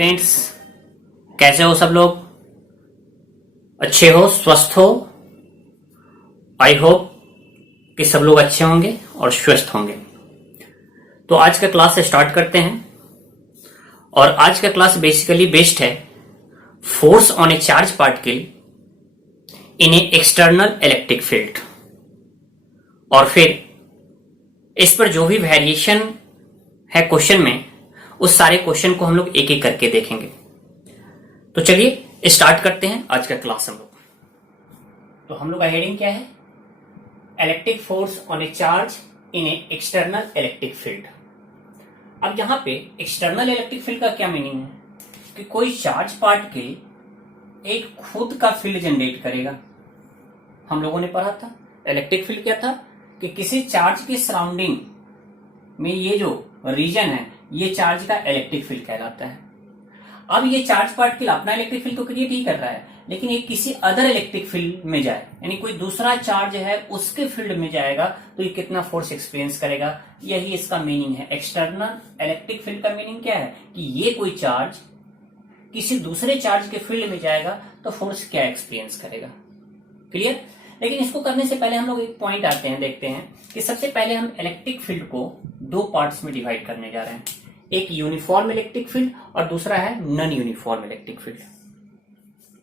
Friends, कैसे हो सब लोग? अच्छे हो, स्वस्थ हो? आई होप कि सब लोग अच्छे होंगे और स्वस्थ होंगे। तो आज का क्लास स्टार्ट करते हैं। और आज का क्लास बेसिकली बेस्ड है force on A charge particle in A external electric field. और फिर इस पर जो भी वेरिएशन है क्वेश्चन में, उस सारे क्वेश्चन को हम लोग एक एक करके देखेंगे। तो चलिए स्टार्ट करते हैं आज का क्लास हम लोग। तो हम लोग का हेडिंग क्या है? Electric force on A charge in A external electric field. अब यहां पे एक्सटर्नल इलेक्ट्रिक फील्ड का क्या मीनिंग है? कि कोई चार्ज पार्टिकल एक खुद का फील्ड जनरेट करेगा। हम लोगों ने पढ़ा था इलेक्ट्रिक फील्ड क्या था कि किसी चार्ज के सराउंडिंग में ये जो रीजन है, ये चार्ज का इलेक्ट्रिक फील्ड कहलाता है। अब ये चार्ज पार्टिकल अपना इलेक्ट्रिक फील्ड तो क्रिएट ही कर रहा है, लेकिन ये किसी अदर इलेक्ट्रिक फील्ड में जाए, यानी कोई दूसरा चार्ज है उसके फील्ड में जाएगा, तो ये कितना फोर्स एक्सपीरियंस करेगा। यही इसका मीनिंग है। एक्सटर्नल इलेक्ट्रिक फील्ड का मीनिंग क्या है? कि ये कोई चार्ज किसी दूसरे चार्ज के फील्ड में जाएगा तो फोर्स क्या एक्सपीरियंस करेगा। क्लियर? लेकिन इसको करने से पहले हम लोग एक पॉइंट आते हैं, देखते हैं कि सबसे पहले हम इलेक्ट्रिक फील्ड को दो पार्ट्स में डिवाइड करने जा रहे हैं। एक यूनिफॉर्म इलेक्ट्रिक फील्ड और दूसरा है non uniform electric field.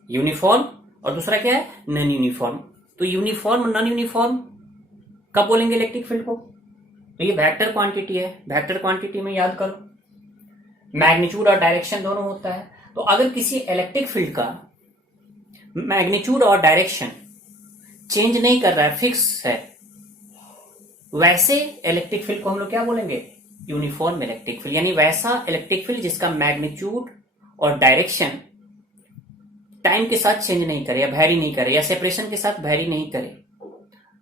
Uniform और दूसरा क्या है? Non uniform. तो यूनिफॉर्म और नॉन यूनिफॉर्म कब बोलेंगे इलेक्ट्रिक फील्ड को? तो ये वेक्टर क्वांटिटी है। वेक्टर क्वांटिटी में याद करो मैग्नीट्यूड और डायरेक्शन दोनों होता है। तो अगर किसी इलेक्ट्रिक फील्ड का मैग्नीट्यूड और डायरेक्शन चेंज नहीं कर रहा है, फिक्स है, वैसे इलेक्ट्रिक फील्ड को हम लोग क्या बोलेंगे? Uniform electric field. यानी वैसा इलेक्ट्रिक फील्ड जिसका मैग्नीट्यूड और डायरेक्शन टाइम के साथ चेंज नहीं करे या वैरी नहीं करे या सेपरेशन के साथ वैरी नहीं करे,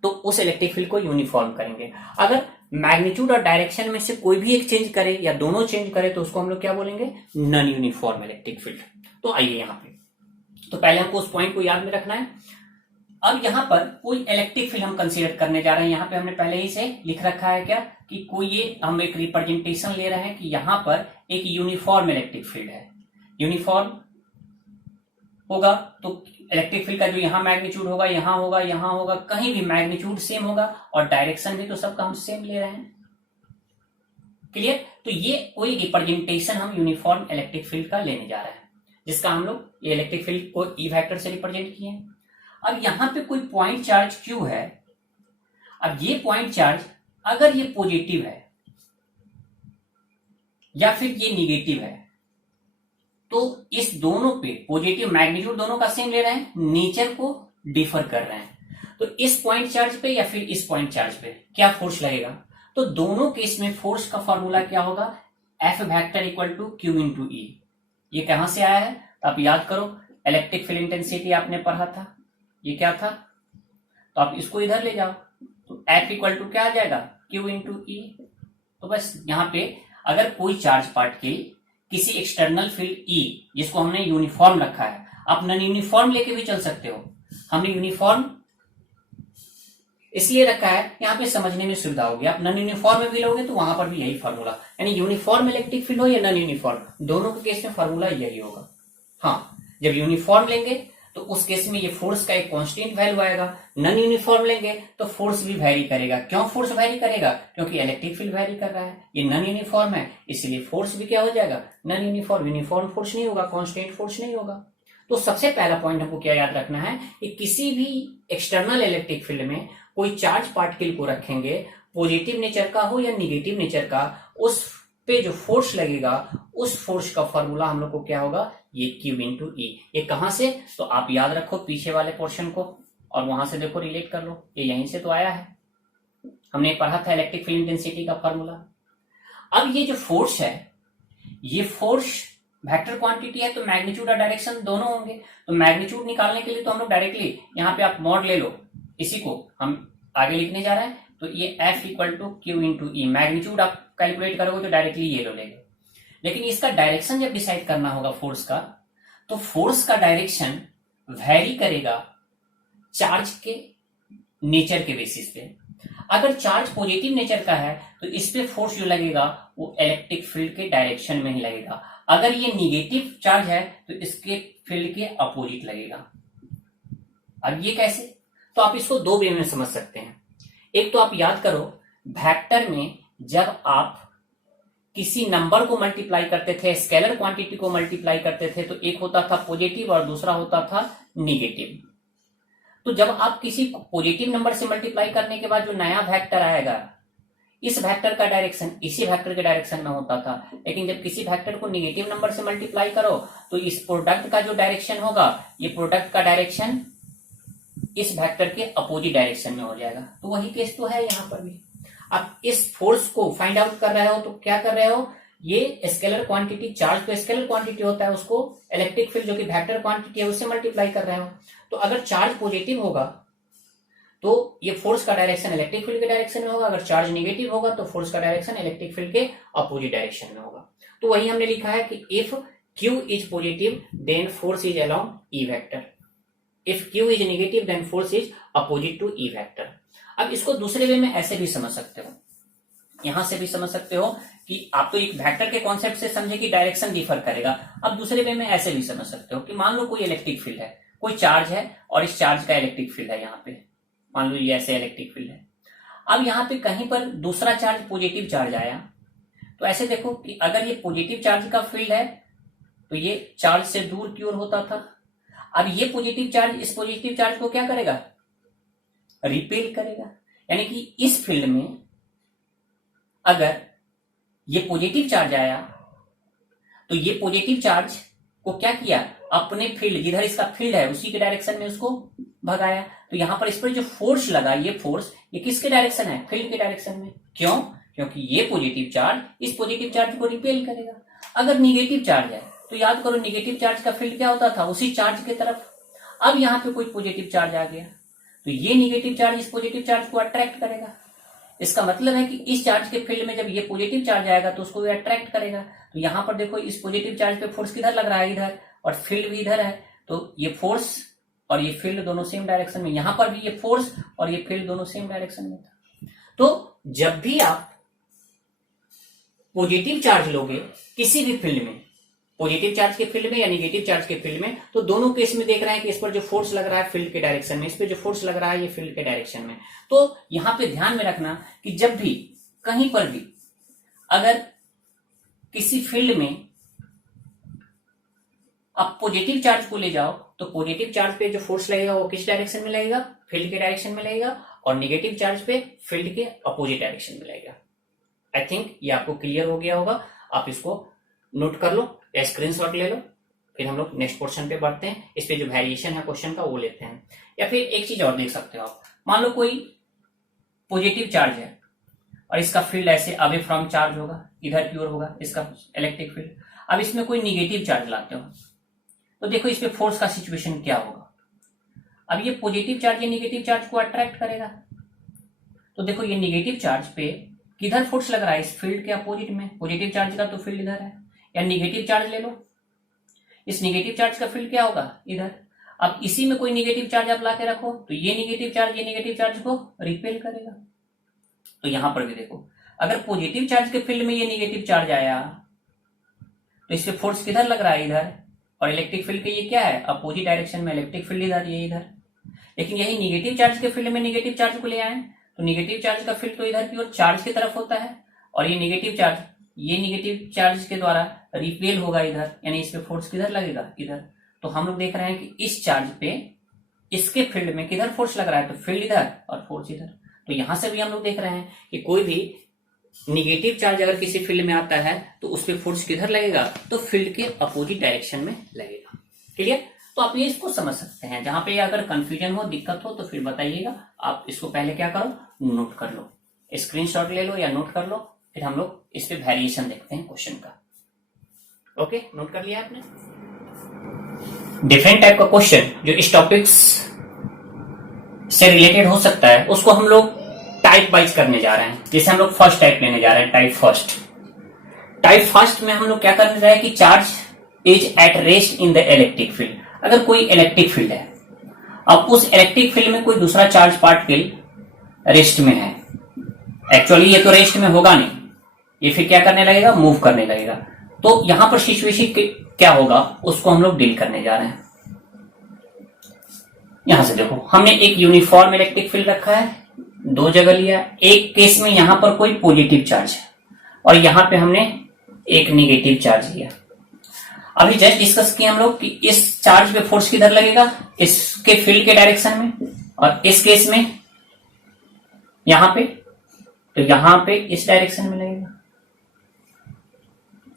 तो उस इलेक्ट्रिक फील्ड को यूनिफॉर्म करेंगे। अगर मैग्नीट्यूड और डायरेक्शन में से कोई भी एक चेंज करे या दोनों चेंज करे, तो उसको हम लोग क्या बोलेंगे? Non uniform electric field. तो आइए यहां पे, तो पहले हमको उस पॉइंट को याद में रखना है। अब यहां पर कोई इलेक्ट्रिक फील्ड हम कंसीडर करने जा रहे हैं। यहां पे हमने पहले ही से लिख रखा है क्या कि कोई ये हम एक रिप्रेजेंटेशन ले रहे हैं कि यहां पर एक यूनिफॉर्म इलेक्ट्रिक फील्ड है। यूनिफॉर्म होगा तो इलेक्ट्रिक फील्ड का जो यहां मैग्नीट्यूड होगा, यहां होगा, यहां होगा, कहीं भी मैग्नीट्यूड सेम होगा और डायरेक्शन भी तो सबका हम सेम ले रहे हैं। क्लियर? तो ये कोई रिप्रेजेंटेशन हम यूनिफॉर्म इलेक्ट्रिक फील्ड का लेने जा रहे हैं, जिसका हम लोग ये इलेक्ट्रिक फील्ड को ई वेक्टर से रिप्रेजेंट किए हैं। अब यहां पे कोई पॉइंट चार्ज क्यू है। अब ये पॉइंट चार्ज अगर ये पॉजिटिव है या फिर ये निगेटिव है, तो इस दोनों पे पॉजिटिव मैग्नीट्यूड दोनों का सेम ले रहे हैं, नेचर को डिफर कर रहे हैं। तो इस पॉइंट चार्ज पे या फिर इस पॉइंट चार्ज पे क्या फोर्स लगेगा? तो दोनों केस में फोर्स का फॉर्मूला क्या होगा? F vector equal to Q into E. ये कहां से आया है? तो आप याद करो, इलेक्ट्रिक फील्ड इंटेंसिटी आपने पढ़ा था, ये क्या था? तो आप इसको इधर ले जाओ, तो एफ इक्वल टू क्या आ जाएगा? क्यू इंटू ई। तो बस यहां पे अगर कोई चार्ज पार्टिकल किसी एक्सटर्नल फील्ड ई, जिसको हमने यूनिफॉर्म रखा है, आप नॉन यूनिफॉर्म लेके भी चल सकते हो, हमने यूनिफॉर्म इसलिए रखा है यहां पे समझने में सुविधा होगी। आप नॉन यूनिफॉर्म में भी लोगे तो वहां पर भी यही फॉर्मूला, यानी यूनिफॉर्म इलेक्ट्रिक फील्ड हो या नॉन यूनिफॉर्म, दोनों के केस में फॉर्मूला यही होगा। हाँ, जब यूनिफॉर्म लेंगे तो उस केस में ये फोर्स का एक कांस्टेंट वैल्यू आएगा। नॉन यूनिफॉर्म लेंगे तो फोर्स भी वैरी करेगा। क्यों फोर्स वैरी करेगा? क्योंकि इलेक्ट्रिक फील्ड वैरी कर रहा है। ये नॉन यूनिफॉर्म है, इसलिए फोर्स भी क्या हो जाएगा? Non uniform. यूनिफॉर्म फोर्स नहीं होगा, कांस्टेंट फोर्स नहीं होगा। तो सबसे पहला पॉइंट हमको क्या याद रखना है कि किसी भी एक्सटर्नल इलेक्ट्रिक फील्ड में कोई चार्ज पार्टिकल को रखेंगे, पॉजिटिव नेचर का हो या निगेटिव नेचर का, उस पे जो फोर्स लगेगा, उस फोर्स का फॉर्मूला हम लोग को क्या होगा? ये Q इंटू ई। ये कहां से? तो आप याद रखो पीछे वाले पोर्शन को और वहां से देखो, रिलेट कर लो, ये यहीं से तो आया है। हमने पढ़ा था इलेक्ट्रिक फील्ड इंटेंसिटी का फॉर्मूला। अब ये जो फोर्स है, ये फोर्स वेक्टर क्वांटिटी है, तो मैग्नीट्यूड और डायरेक्शन दोनों होंगे। तो मैग्नीट्यूड निकालने के लिए तो हम लोग डायरेक्टली यहाँ पे आप मॉड ले लो, इसी को हम आगे लिखने जा रहे हैं। तो ये F equal to Q into E. Magnitude आप कैलकुलेट करोगे तो डायरेक्टली ये लो लेंगे, लेकिन इसका डायरेक्शन जब डिसाइड करना होगा फोर्स का, तो फोर्स का डायरेक्शन वैरी करेगा चार्ज के नेचर के बेसिस पे। अगर चार्ज पॉजिटिव नेचर का है तो इस पे फोर्स जो लगेगा वो इलेक्ट्रिक फील्ड के डायरेक्शन में ही लगेगा। अगर ये निगेटिव चार्ज है तो इसके फील्ड के अपोजिट लगेगा। अब ये कैसे? तो आप इसको दो वे में समझ सकते हैं। एक तो आप याद करो, वेक्टर में जब आप किसी नंबर को मल्टीप्लाई करते थे, स्केलर क्वांटिटी को मल्टीप्लाई करते थे, तो एक होता था पॉजिटिव और दूसरा होता था निगेटिव। तो जब आप किसी पॉजिटिव नंबर से मल्टीप्लाई करने के बाद जो नया वेक्टर आएगा, इस वेक्टर का डायरेक्शन इसी वेक्टर के डायरेक्शन में होता था। लेकिन जब किसी वेक्टर को निगेटिव नंबर से मल्टीप्लाई करो तो इस प्रोडक्ट का जो डायरेक्शन होगा, ये प्रोडक्ट का डायरेक्शन इस वेक्टर के अपोजिट डायरेक्शन में हो जाएगा। तो वही केस तो है यहां पर भी। आप इस फोर्स को फाइंड आउट कर रहे हो तो क्या कर रहे हो, ये स्केलर क्वांटिटी, चार्ज तो स्केलर क्वांटिटी होता है, उसको इलेक्ट्रिक फील्ड जो कि वेक्टर क्वांटिटी है उससे मल्टीप्लाई कर रहे हो। तो अगर चार्ज पॉजिटिव होगा तो ये फोर्स का डायरेक्शन इलेक्ट्रिक फील्ड के डायरेक्शन में होगा, अगर चार्ज नेगेटिव होगा तो फोर्स का डायरेक्शन इलेक्ट्रिक फील्ड के अपोजिट डायरेक्शन में होगा। तो वही हमने लिखा है कि if Q is positive then force is along E vector, if Q is negative then force is opposite to E vector. अब इसको दूसरे वे में ऐसे भी समझ सकते हो, यहां से भी समझ सकते हो कि आप तो एक वेक्टर के कॉन्सेप्ट से समझे कि डायरेक्शन डिफर करेगा। अब दूसरे वे में ऐसे भी समझ सकते हो कि मान लो कोई इलेक्ट्रिक फील्ड है, कोई चार्ज है और इस चार्ज का इलेक्ट्रिक फील्ड है, यहाँ पे मान लो ये ऐसे इलेक्ट्रिक फील्ड है। अब यहाँ पे कहीं पर दूसरा चार्ज पॉजिटिव चार्ज आया, तो ऐसे देखो कि अगर ये पॉजिटिव चार्ज का फील्ड है तो ये चार्ज से दूर की ओर होता था। अब ये पॉजिटिव चार्ज इस पॉजिटिव चार्ज को क्या करेगा, रिपेल करेगा। यानी कि इस फील्ड में अगर ये पॉजिटिव चार्ज आया तो ये पॉजिटिव चार्ज को क्या किया, अपने फील्ड, जिधर इसका फील्ड है उसी के डायरेक्शन में उसको भगाया। तो यहां पर इस पर जो फोर्स लगा, ये फोर्स ये किसके डायरेक्शन है, फील्ड के डायरेक्शन में। क्यों? क्योंकि ये पॉजिटिव चार्ज इस पॉजिटिव चार्ज को रिपेल करेगा। अगर निगेटिव चार्ज है तो याद करो निगेटिव चार्ज का फील्ड क्या होता था, उसी चार्ज की तरफ। अब यहां पे कोई पॉजिटिव चार्ज आ गया तो ये निगेटिव चार्ज इस पॉजिटिव चार्ज को अट्रैक्ट करेगा। इसका मतलब है कि इस चार्ज के फील्ड में जब ये पॉजिटिव चार्ज आएगा तो उसको अट्रैक्ट करेगा। तो यहां पर देखो इस पॉजिटिव चार्ज पे फोर्स किधर लग रहा है, इधर, और फील्ड भी इधर है। तो ये फोर्स और ये फील्ड दोनों सेम डायरेक्शन में, यहां पर भी ये फोर्स और ये फील्ड दोनों सेम डायरेक्शन में था। तो जब भी आप पॉजिटिव चार्ज लोगे किसी भी फील्ड में, पॉजिटिव चार्ज के फील्ड में या निगेटिव चार्ज के फील्ड में, तो दोनों केस में देख रहे हैं कि इस पर जो फोर्स लग रहा है फील्ड के डायरेक्शन में, इस पर जो फोर्स लग रहा है ये फील्ड के डायरेक्शन में। तो यहां पे ध्यान में रखना कि जब भी कहीं पर भी अगर किसी फील्ड में आप पॉजिटिव चार्ज को ले जाओ तो पॉजिटिव चार्ज पे जो फोर्स लगेगा वो किस डायरेक्शन में लगेगा, फील्ड के डायरेक्शन में लगेगा, और निगेटिव चार्ज पे फील्ड के अपोजिट डायरेक्शन में लगेगा। आई थिंक ये आपको क्लियर हो गया होगा। आप इसको नोट कर लो या स्क्रीनशॉट ले लो, फिर हम लोग नेक्स्ट पोर्शन पे बढ़ते हैं। इस पे जो वेरिएशन है क्वेश्चन का वो लेते हैं। या फिर एक चीज और देख सकते हो आप, मान लो कोई पॉजिटिव चार्ज है और इसका फील्ड ऐसे अवे फ्रॉम चार्ज होगा, इधर की ओर होगा इसका इलेक्ट्रिक फील्ड। अब इसमें कोई निगेटिव चार्ज लाते हो तो देखो इस पे फोर्स का सिचुएशन क्या होगा। अब ये पॉजिटिव चार्ज ये निगेटिव चार्ज को अट्रैक्ट करेगा। तो देखो ये निगेटिव चार्ज पे किधर फोर्स लग रहा है, इस फील्ड के अपोजिट में। पॉजिटिव चार्ज का तो फील्ड इधर है, या निगेटिव चार्ज ले लो, इस निगेटिव चार्ज का फील्ड क्या होगा, इधर। अब इसी में कोई निगेटिव चार्ज आप ला के रखो तो ये निगेटिव चार्ज को रिपेल करेगा। तो यहां पर भी देखो अगर पॉजिटिव चार्ज के फील्ड में ये निगेटिव चार्ज आया तो इस पे फोर्स किधर लग रहा है, इधर, और इलेक्ट्रिक फील्ड के ये क्या है, अपोजिट डायरेक्शन में, इलेक्ट्रिक फील्ड इधर, ये इधर। लेकिन यही निगेटिव चार्ज के फील्ड में निगेटिव चार्ज को ले आए तो निगेटिव चार्ज का फील्ड तो इधर की ओर चार्ज की तरफ होता है, और ये निगेटिव चार्ज के द्वारा रिपेल होगा इधर, यानी इस पे फोर्स किधर लगेगा, इधर। तो हम लोग देख रहे हैं कि इस चार्ज पे इसके फील्ड में किधर फोर्स लग रहा है, तो फील्ड इधर और फोर्स इधर। तो यहां से भी हम लोग देख रहे हैं कि कोई भी निगेटिव चार्ज अगर किसी फील्ड में आता है तो उस पर फोर्स किधर लगेगा, तो फील्ड के अपोजिट डायरेक्शन में लगेगा। क्लियर? तो आप ये इसको समझ सकते हैं। जहां पे अगर कंफ्यूजन हो, दिक्कत हो तो फिर बताइएगा। आप इसको पहले क्या करो, नोट कर लो, स्क्रीनशॉट ले लो या नोट कर लो, फिर हम लोग इस पे वेरिएशन देखते हैं क्वेश्चन का। ओके, नोट कर लिया आपने। डिफरेंट टाइप का क्वेश्चन जो इस टॉपिक्स से रिलेटेड हो सकता है उसको हम लोग टाइप वाइज करने जा रहे हैं। जैसे हम लोग फर्स्ट टाइप लेने जा रहे हैं, टाइप फर्स्ट में हम लोग क्या करने जा रहे हैं कि charge is at rest in the electric field. अगर कोई इलेक्ट्रिक फील्ड है, अब उस इलेक्ट्रिक फील्ड में कोई दूसरा चार्ज पार्टिकल रेस्ट में है। एक्चुअली ये तो रेस्ट में होगा नहीं, ये फिर क्या करने लगेगा, मूव करने लगेगा। तो यहां पर सिचुएशन क्या होगा उसको हम लोग डील करने जा रहे हैं। यहां से देखो, हमने एक यूनिफॉर्म इलेक्ट्रिक फील्ड रखा है, दो जगह लिया। एक केस में यहां पर कोई पॉजिटिव चार्ज है और यहां पे हमने एक नेगेटिव चार्ज लिया। अभी जस्ट डिस्कस किया हम लोग कि इस चार्ज पे फोर्स किधर लगेगा, इसके फील्ड के डायरेक्शन में, और इस केस में यहां पे, तो यहां पे इस डायरेक्शन में लगेगा।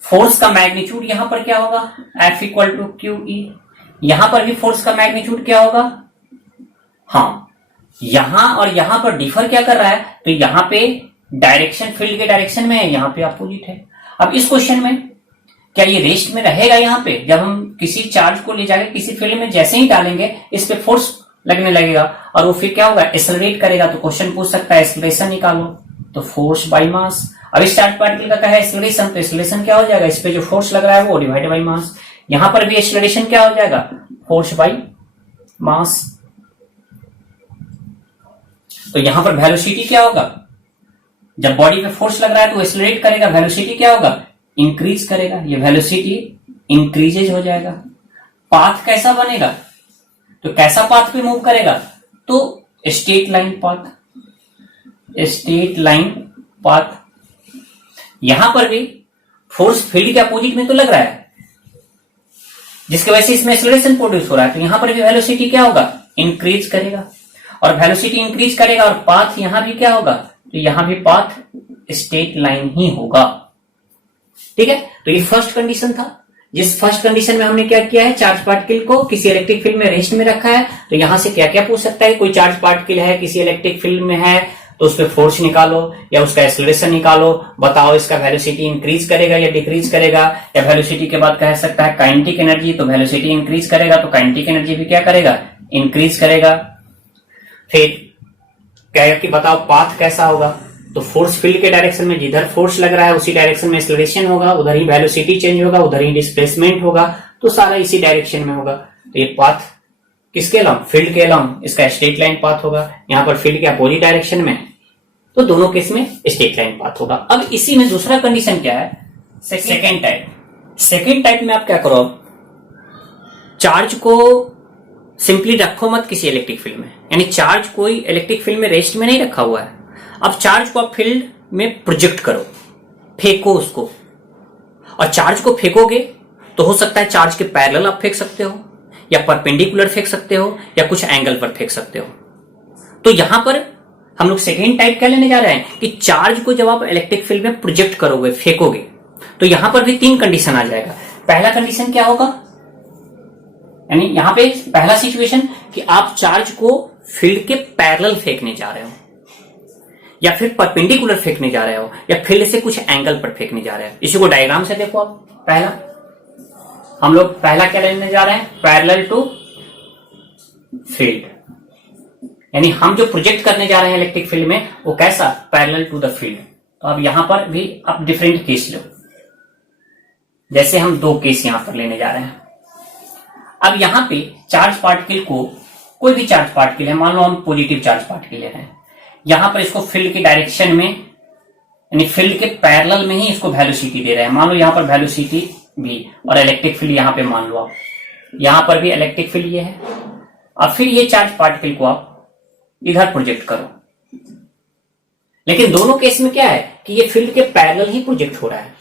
फोर्स का मैग्नीट्यूड यहां पर क्या होगा, F equal to Q E. यहां पर भी फोर्स का मैग्नीट्यूड क्या होगा, हाँ, यहां और यहां पर डिफर क्या कर रहा है, तो यहां पे डायरेक्शन फील्ड के डायरेक्शन में है, यहां पे अपोजिट है। अब इस क्वेश्चन में क्या ये रेस्ट में रहेगा, यहां पे जब हम किसी चार्ज को ले जाकर किसी फील्ड में जैसे ही डालेंगे इस पे फोर्स लगने लगेगा और वो फिर क्या होगा, एक्सेलरेट करेगा। तो क्वेश्चन पूछ सकता है एक्सेलरेशन निकालो, तो फोर्स बाय मास। अब इस चार्ज पार्टिकल का क्या है, एक्सेलरेशन, तो एक्सेलरेशन क्या हो जाएगा, इस पे जो फोर्स लग रहा है वो डिवाइड बाय मास। यहां पर भी एक्सेलरेशन क्या हो जाएगा, फोर्स बाय मास। तो यहां पर वेलोसिटी क्या होगा, जब बॉडी पे फोर्स लग रहा है तो एक्सेलरेट करेगा, वेलोसिटी क्या होगा, इंक्रीज करेगा, ये वेलोसिटी इंक्रीजेज हो जाएगा। पाथ कैसा बनेगा, तो कैसा पाथ पे मूव करेगा, तो straight line path, straight line path. यहां पर भी फोर्स फील्ड के अपोजिट में तो लग रहा है, जिसकी वजह से इसमें एक्सेलरेशन प्रोड्यूस हो रहा है, तो यहां पर भी वेलोसिटी क्या होगा, इंक्रीज करेगा, और वेलोसिटी इंक्रीज करेगा और पाथ यहां भी क्या होगा, तो यहां भी पाथ स्ट्रेट लाइन ही होगा। ठीक है, तो ये फर्स्ट कंडीशन था। जिस फर्स्ट कंडीशन में हमने क्या किया है, चार्ज पार्टिकल को किसी इलेक्ट्रिक फील्ड में रेस्ट में रखा है, तो यहां से क्या क्या पूछ सकता है, कोई चार्ज पार्टिकल है किसी इलेक्ट्रिक फील्ड में है तो उस पर फोर्स निकालो या उसका एक्सेलरेशन निकालो, बताओ इसका वेलोसिटी इंक्रीज करेगा या डिक्रीज करेगा, या वेलोसिटी के बाद कह सकता है काइनेटिक एनर्जी, तो वेलोसिटी इंक्रीज करेगा तो काइनेटिक एनर्जी भी क्या करेगा, इंक्रीज करेगा। फिर कहेगा कि बताओ पाथ कैसा होगा, तो फोर्स फील्ड के डायरेक्शन में जिधर फोर्स लग रहा है उसी डायरेक्शन में एक्सेलरेशन होगा, उधर ही वेलोसिटी चेंज होगा, उधर ही डिस्प्लेसमेंट होगा, तो सारा इसी डायरेक्शन में होगा। तो ये पाथ किसके अलावा, फील्ड के अलावा, इसका स्ट्रेट लाइन पाथ होगा। यहाँ पर फील्ड के अपोजिट डायरेक्शन में, तो दोनों केस में स्ट्रेट लाइन पाथ होगा। अब इसी में दूसरा कंडीशन क्या है, सेकेंड टाइप। सेकेंड टाइप में आप क्या करो, चार्ज को सिंपली रखो मत किसी इलेक्ट्रिक फील्ड में, यानी चार्ज कोई इलेक्ट्रिक फील्ड में रेस्ट में नहीं रखा हुआ है। अब चार्ज को आप फील्ड में प्रोजेक्ट करो, फेंको उसको, और चार्ज को फेंकोगे तो हो सकता है चार्ज के पैरेलल आप फेंक सकते हो, या परपेंडिकुलर फेंक सकते हो, या कुछ एंगल पर फेंक सकते हो। तो यहां पर हम लोग सेकेंड टाइप क्या लेने जा रहे हैं कि चार्ज को जब आप इलेक्ट्रिक फील्ड में प्रोजेक्ट करोगे, फेंकोगे, तो यहां पर भी तीन कंडीशन आ जाएगा। पहला कंडीशन क्या होगा, यानी यहां पे पहला सिचुएशन कि आप चार्ज को फील्ड के पैरेलल फेंकने जा रहे हो, या फिर परपेंडिकुलर फेंकने जा रहे हो, या फील्ड से कुछ एंगल पर फेंकने जा रहे हो। इसी को डायग्राम से देखो आप। पहला हम लोग पहला क्या लेने जा रहे हैं, पैरेलल टू फील्ड, यानी हम जो प्रोजेक्ट करने जा रहे हैं इलेक्ट्रिक फील्ड में वो कैसा, पैरेलल टू द फील्ड। तो अब यहां पर भी आप डिफरेंट केस लो, जैसे हम दो केस यहां पर लेने जा रहे हैं। अब यहां पे चार्ज पार्टिकल को, कोई भी चार्ज पार्टिकल है, मान लो हम पॉजिटिव चार्ज पार्टिकल ले रहे हैं, यहां पर इसको फील्ड के डायरेक्शन में, यानी फील्ड के पैरेलल में ही इसको वेलोसिटी दे रहे हैं। मान लो यहां पर वेलोसिटी भी, और इलेक्ट्रिक फील्ड यहां पे मान लो आप, यहां पर भी इलेक्ट्रिक फील्ड ये है। अब फिर ये चार्ज पार्टिकल को आप इधर प्रोजेक्ट करो, लेकिन दोनों केस में क्या है कि ये फील्ड के पैरेलल ही प्रोजेक्ट हो रहा है।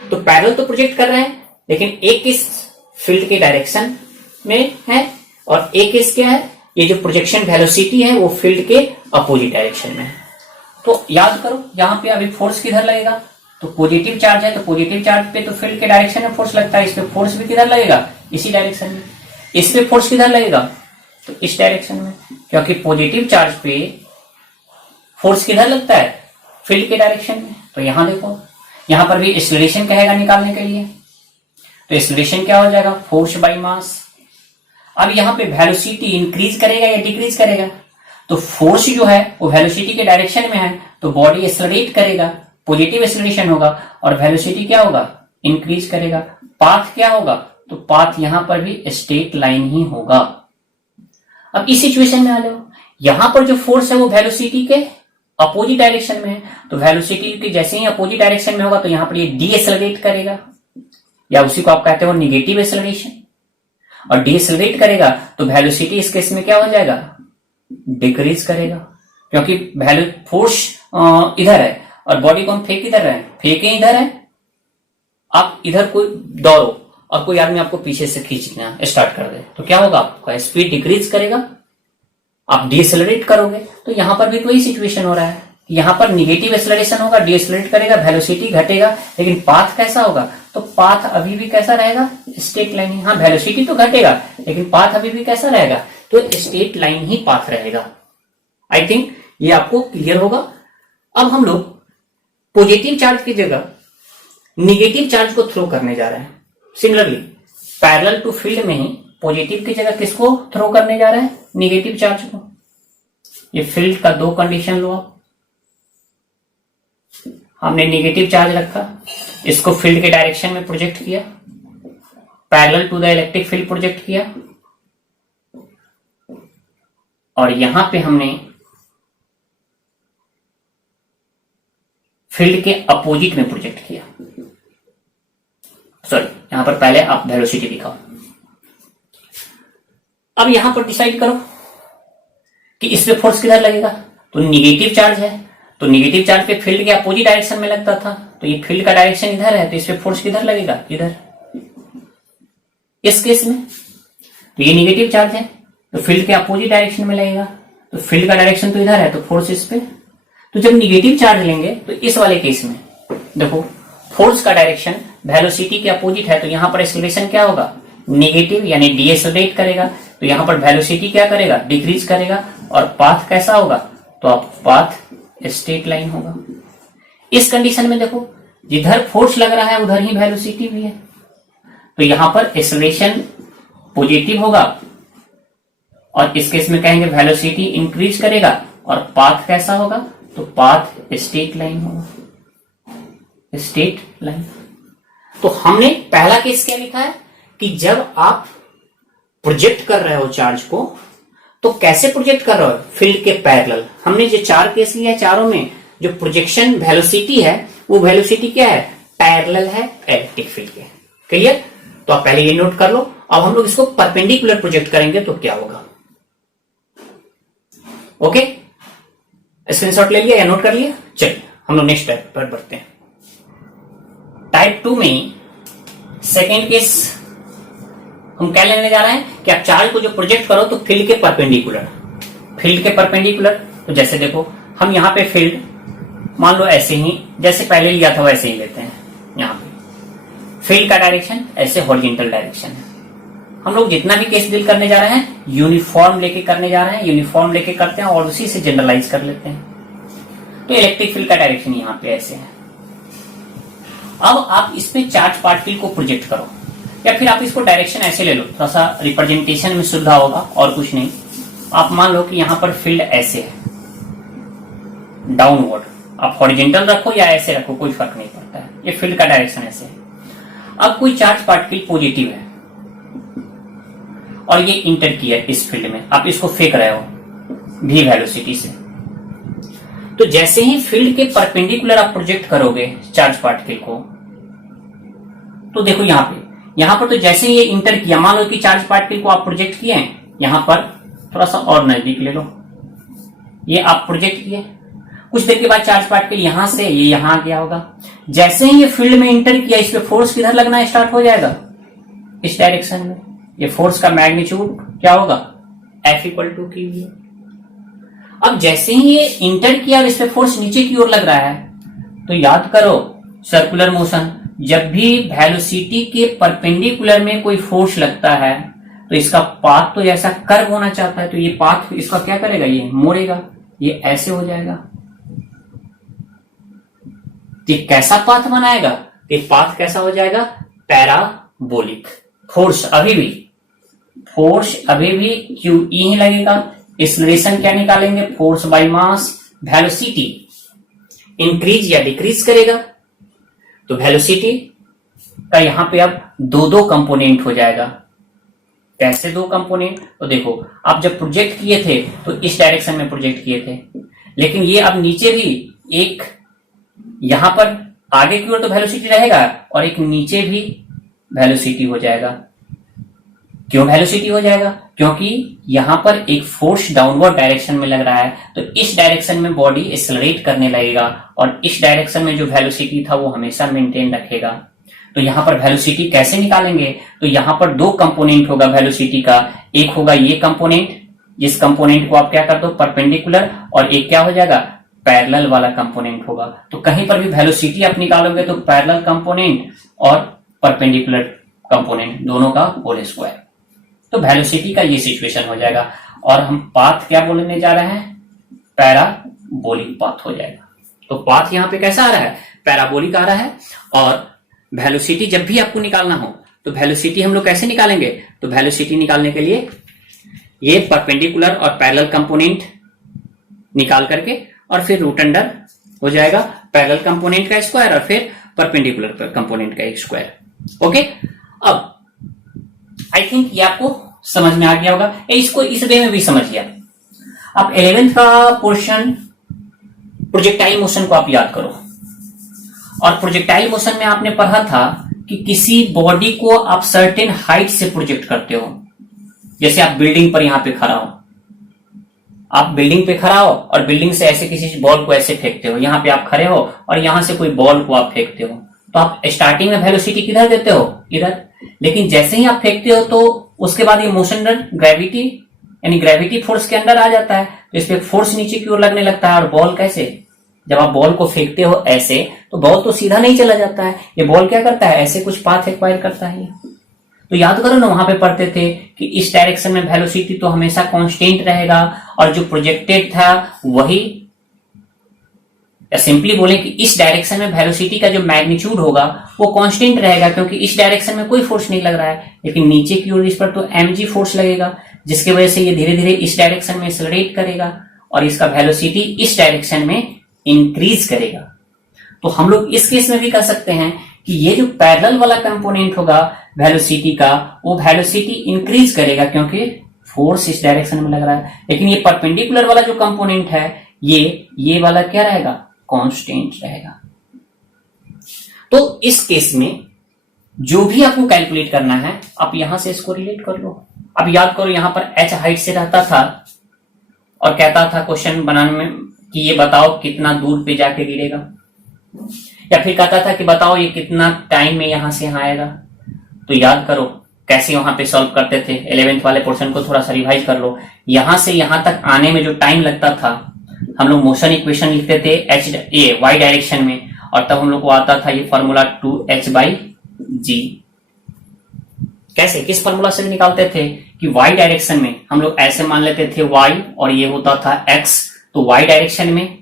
तो पैरेलल तो प्रोजेक्ट कर रहे हैं, लेकिन एक केस फील्ड के डायरेक्शन में है और एक केस क्या है, ये जो प्रोजेक्शन वेलोसिटी है वो फील्ड के अपोजिट डायरेक्शन में है। तो याद करो यहां पे अभी फोर्स किधर लगेगा, तो पॉजिटिव चार्ज है तो पॉजिटिव चार्ज पे तो फील्ड के डायरेक्शन में फोर्स लगता है, इस पे फोर्स भी किधर लगेगा, इसी डायरेक्शन में। इस पे फोर्स किधर लगेगा, तो इस डायरेक्शन में, क्योंकि पॉजिटिव चार्ज पे फोर्स किधर लगता है, फील्ड के डायरेक्शन में। तो यहां देखो, यहां पर भी एक्सेलरेशन कहेगा निकालने के लिए, तो एक्सेलरेशन क्या हो जाएगा, फोर्स बाय मास। अब यहां पे वेलोसिटी इंक्रीज करेगा या डिक्रीज करेगा, तो फोर्स जो है वो वेलोसिटी के डायरेक्शन में है तो बॉडी एक्सेलरेट करेगा, पॉजिटिव एक्सेलरेशन होगा, और वेलोसिटी क्या होगा, इंक्रीज करेगा। पाथ क्या होगा, तो पाथ यहां पर भी स्ट्रेट लाइन ही होगा। अब इस सिचुएशन में आ जाओ, यहां पर जो फोर्स है वो वेलोसिटी के अपोजिट डायरेक्शन में है, तो वेलोसिटी के जैसे ही अपोजिट डायरेक्शन में होगा तो यहां पर ये डी एक्सेलरेट करेगा, या उसी को आप कहते हो निगेटिव एक्सेलरेशन। और डिएक्सेलरेट करेगा तो वेलोसिटी इस केस में क्या हो जाएगा, डिक्रीज करेगा, क्योंकि फोर्स इधर है और बॉडी को हम फेंक इधर रहे हैं, फेंके इधर है, आप इधर कोई दौड़ो और कोई आदमी आपको पीछे से खींचना स्टार्ट कर दे तो क्या होगा, आपका स्पीड डिक्रीज करेगा, आप डिएक्सेलरेट करोगे। तो यहां पर भी वही सिचुएशन हो रहा है, यहां पर निगेटिव एक्सेलरेशन होगा, डिएक्सेलरेट करेगा, वेलोसिटी घटेगा, लेकिन पाथ कैसा होगा, तो पाथ अभी भी कैसा रहेगा, स्ट्रेट लाइन ही। हाँ, वेलोसिटी तो घटेगा लेकिन पाथ अभी भी कैसा रहेगा, तो स्ट्रेट लाइन ही पाथ रहेगा। आई थिंक ये आपको क्लियर होगा। अब हम लोग पॉजिटिव चार्ज की जगह निगेटिव चार्ज को थ्रो करने जा रहे हैं। सिमिलरली पैरेलल टू फील्ड में ही पॉजिटिव की जगह किसको थ्रो करने जा रहे हैं, निगेटिव चार्ज को। ये फील्ड का दो कंडीशन लो आप, हमने निगेटिव चार्ज रखा, इसको फील्ड के डायरेक्शन में प्रोजेक्ट किया, parallel to the electric field project किया, और यहां पे हमने फील्ड के अपोजिट में प्रोजेक्ट किया। सॉरी, यहां पर पहले आप वेलोसिटी दिखाओ। अब यहां पर डिसाइड करो कि इस पे फोर्स किधर लगेगा, तो निगेटिव चार्ज है तो निगेटिव चार्ज पे फील्ड के अपोजिट डायरेक्शन में लगता था, तो ये फील्ड का डायरेक्शन इधर है तो इस पे फोर्स किधर लगेगा, इधर। इस केस में तो ये निगेटिव चार्ज है तो फील्ड के अपोजिट डायरेक्शन में लगेगा, तो फील्ड का डायरेक्शन तो इधर है तो फोर्स इस पे। तो जब निगेटिव चार्ज लेंगे तो इस वाले केस में देखो फोर्स का डायरेक्शन वेलोसिटी के अपोजिट है, तो यहां पर एक्सेलरेशन क्या होगा, नेगेटिव, यानी डिएक्सेलरेट करेगा, तो यहां पर वेलोसिटी क्या करेगा, डिक्रीज करेगा, और पाथ कैसा होगा, तो आप पाथ स्ट्रेट लाइन होगा। इस कंडीशन में देखो जिधर फोर्स लग रहा है उधर ही वेलोसिटी भी है, तो यहां पर एक्सेलरेशन पॉजिटिव होगा, और इस केस में कहेंगे वेलोसिटी इंक्रीज करेगा, और पाथ कैसा होगा, तो पाथ स्ट्रेट लाइन होगा, स्ट्रेट लाइन। तो हमने पहला केस क्या लिखा है कि जब आप प्रोजेक्ट कर रहे हो चार्ज को तो कैसे प्रोजेक्ट कर रहे हो, फील्ड के पैरेलल। हमने जो चार केस लिया है, चारों में जो प्रोजेक्शन वेलोसिटी है वो वेलोसिटी क्या है, पैरेलल है इलेक्ट्रिक फील्ड के। क्लियर, तो आप पहले ये नोट कर लो। अब हम लोग इसको परपेंडिकुलर प्रोजेक्ट करेंगे तो क्या होगा। ओके, स्क्रीनशॉट ले लिया या नोट कर लिया। चलिए हम लोग नेक्स्ट टाइप पर बढ़ते हैं। टाइप 2 में सेकेंड केस हम क्या लेने जा रहे हैं कि आप चार्ज को जो प्रोजेक्ट करो तो फील्ड के परपेंडिकुलर, फील्ड के परपेंडिकुलर। तो जैसे देखो हम यहां पे फील्ड मान लो ऐसे ही जैसे पहले लिया था वैसे ही लेते हैं। यहां पे फील्ड का डायरेक्शन ऐसे हॉरिजॉन्टल डायरेक्शन है। हम लोग जितना भी केस डील करने जा रहे हैं यूनिफॉर्म लेके करने जा रहे हैं, यूनिफॉर्म लेके करते हैं और उसी से जनरलाइज कर लेते हैं। तो इलेक्ट्रिक फील्ड का डायरेक्शन यहां पे ऐसे है। अब आप इस पे चार्ज पार्टिकल को प्रोजेक्ट करो, या फिर आप इसको डायरेक्शन ऐसे ले लो, थोड़ा सा रिप्रेजेंटेशन में सुविधा होगा और कुछ नहीं। आप मान लो कि यहां पर फील्ड ऐसे है डाउनवर्ड, आप हॉरिजॉन्टल रखो या ऐसे रखो कोई फर्क नहीं पड़ता है, ये फील्ड का डायरेक्शन ऐसे है। अब कोई चार्ज पार्टिकल पॉजिटिव है और ये इंटर किया इस फील्ड में, आप इसको फेंक रहे हो v वेलोसिटी से। तो जैसे ही फील्ड के परपेंडिकुलर आप प्रोजेक्ट करोगे चार्ज पार्टिकल को, तो देखो यहां पर तो जैसे ही ये इंटर किया, मान लो कि चार्ज पार्टिकल को आप प्रोजेक्ट किए हैं, यहां पर थोड़ा सा और नजदीक ले लो, ये आप प्रोजेक्ट किए, कुछ देर के बाद चार्ज पार्टिकल यहां से ये यहां आ गया होगा। जैसे ही ये फील्ड में इंटर किया, इस पे फोर्स किधर लगना स्टार्ट हो जाएगा, इस डायरेक्शन में। ये फोर्स का मैग्नीट्यूड क्या होगा, F = Q। अब जैसे ही ये इंटर किया और इस पे फोर्स नीचे की ओर लग रहा है, तो याद करो सर्कुलर मोशन, जब भी वेलोसिटी के परपेंडिकुलर में कोई फोर्स लगता है तो इसका पाथ तो ऐसा कर्व होना चाहता है, तो ये पाथ इसका क्या करेगा, ये मोड़ेगा, ये ऐसे हो जाएगा। तो कैसा पाथ बनाएगा, ये पाथ कैसा हो जाएगा, पैराबोलिक। फोर्स अभी भी QE ही लगेगा। एक्सेलरेशन क्या निकालेंगे, force by mass, velocity increase या डिक्रीज करेगा, तो वेलोसिटी का यहां पे अब दो कंपोनेंट हो जाएगा। कैसे दो कंपोनेंट, तो देखो आप जब प्रोजेक्ट किए थे तो इस डायरेक्शन में प्रोजेक्ट किए थे, लेकिन ये अब नीचे भी एक, यहां पर आगे की ओर तो वेलोसिटी रहेगा और एक नीचे भी वेलोसिटी हो जाएगा। क्यों वेलोसिटी हो जाएगा? क्योंकि यहां पर एक फोर्स डाउनवर्ड डायरेक्शन में लग रहा है, तो इस डायरेक्शन में बॉडी एक्सेलरेट करने लगेगा और इस डायरेक्शन में जो वेलोसिटी था वो हमेशा मेंटेन रखेगा। तो यहां पर वेलोसिटी कैसे निकालेंगे? तो यहां पर दो कंपोनेंट होगा वेलोसिटी का, एक होगा ये कंपोनेंट, जिस कंपोनेंट को आप क्या कर दो परपेंडिकुलर, और एक क्या हो जाएगा पैरेलल वाला कंपोनेंट होगा। तो कहीं पर भी वेलोसिटी आप निकालोगे तो पैरेलल कंपोनेंट और परपेंडिकुलर कंपोनेंट दोनों का होल स्क्वायर। तो वेलोसिटी का ये सिचुएशन हो जाएगा और हम पाथ क्या बोलने जा रहे हैं? पैराबोलिक पाथ हो जाएगा। तो पाथ यहां पे कैसा आ रहा है? पैराबोलिक आ रहा है। और वेलोसिटी जब भी आपको निकालना हो तो वेलोसिटी हम लोग कैसे निकालेंगे? तो वेलोसिटी निकालने के लिए ये परपेंडिकुलर और पैरेलल कंपोनेंट निकाल करके और फिर रूट अंडर हो जाएगा पैरेलल कंपोनेंट का स्क्वायर और फिर परपेंडिकुलर कंपोनेंट का एक स्क्वायर। ओके, अब आई थिंक ये आपको समझ में आ गया होगा। इसको इस वे में भी समझिए। आप 11th का पोर्शन प्रोजेक्टाइल मोशन को आप याद करो, और प्रोजेक्टाइल मोशन में आपने पढ़ा था कि किसी बॉडी को आप सर्टेन हाइट से प्रोजेक्ट करते हो। जैसे आप बिल्डिंग पर यहां पे खड़ा हो, आप बिल्डिंग पे खड़ा हो और बिल्डिंग से ऐसे किसी बॉल को ऐसे फेंकते हो, यहां पे आप खड़े हो और यहां से कोई बॉल को आप फेंकते हो, तो आप स्टार्टिंग में वेलोसिटी किधर देते हो? इधर। लेकिन जैसे ही आप फेंकते हो तो उसके बाद ये मोशन ग्रेविटी यानी ग्रेविटी फोर्स के अंदर आ जाता है, तो इस पे फोर्स नीचे की ओर लगने लगता है। और बॉल कैसे? जब आप बॉल को फेंकते हो ऐसे, तो बॉल तो सीधा नहीं चला जाता है, ये बॉल क्या करता है? ऐसे कुछ पाथ एक्वायर करता है। तो याद करो ना, वहां पे पढ़ते थे कि इस डायरेक्शन में वेलोसिटी तो हमेशा कांस्टेंट रहेगा और जो प्रोजेक्टेड था वही, या सिंपली बोले कि इस डायरेक्शन में वेलोसिटी का जो मैग्नीट्यूड होगा वो कांस्टेंट रहेगा, क्योंकि इस डायरेक्शन में कोई फोर्स नहीं लग रहा है। लेकिन नीचे की ओर इस पर तो mg फोर्स लगेगा, जिसकी वजह से ये धीरे धीरे इस डायरेक्शन में एक्सेलरेट करेगा और इसका वेलोसिटी इस डायरेक्शन में इंक्रीज करेगा। तो हम लोग इस केस में भी कह सकते हैं कि ये जो पैरेलल वाला कंपोनेंट होगा वेलोसिटी का, वो वेलोसिटी इंक्रीज करेगा क्योंकि फोर्स इस डायरेक्शन में लग रहा है। लेकिन ये परपेंडिकुलर वाला जो कंपोनेंट है ये वाला क्या रहेगा? कांस्टेंट रहेगा। तो इस केस में जो भी आपको कैलकुलेट करना है आप यहां से इसको रिलेट कर लो। अब याद करो, यहां पर h हाइट से रहता था और कहता था क्वेश्चन बनाने में कि ये बताओ कितना दूर पे जाके गिरेगा, या फिर कहता था कि बताओ ये कितना टाइम में यहां से यहां आएगा। तो याद करो कैसे वहां पे सॉल्व करते थे। 11th वाले पोर्शन को थोड़ा सा रिवाइज कर लो। यहां से यहां तक आने में जो टाइम लगता था, हम लोग मोशन इक्वेशन लिखते थे वाई डायरेक्शन में, और तब हम लोग को आता था ये फॉर्मूला 2h/g। कैसे, किस फॉर्मूला से भी निकालते थे कि वाई डायरेक्शन में हम लोग ऐसे मान लेते थे y और ये होता था x। तो y डायरेक्शन में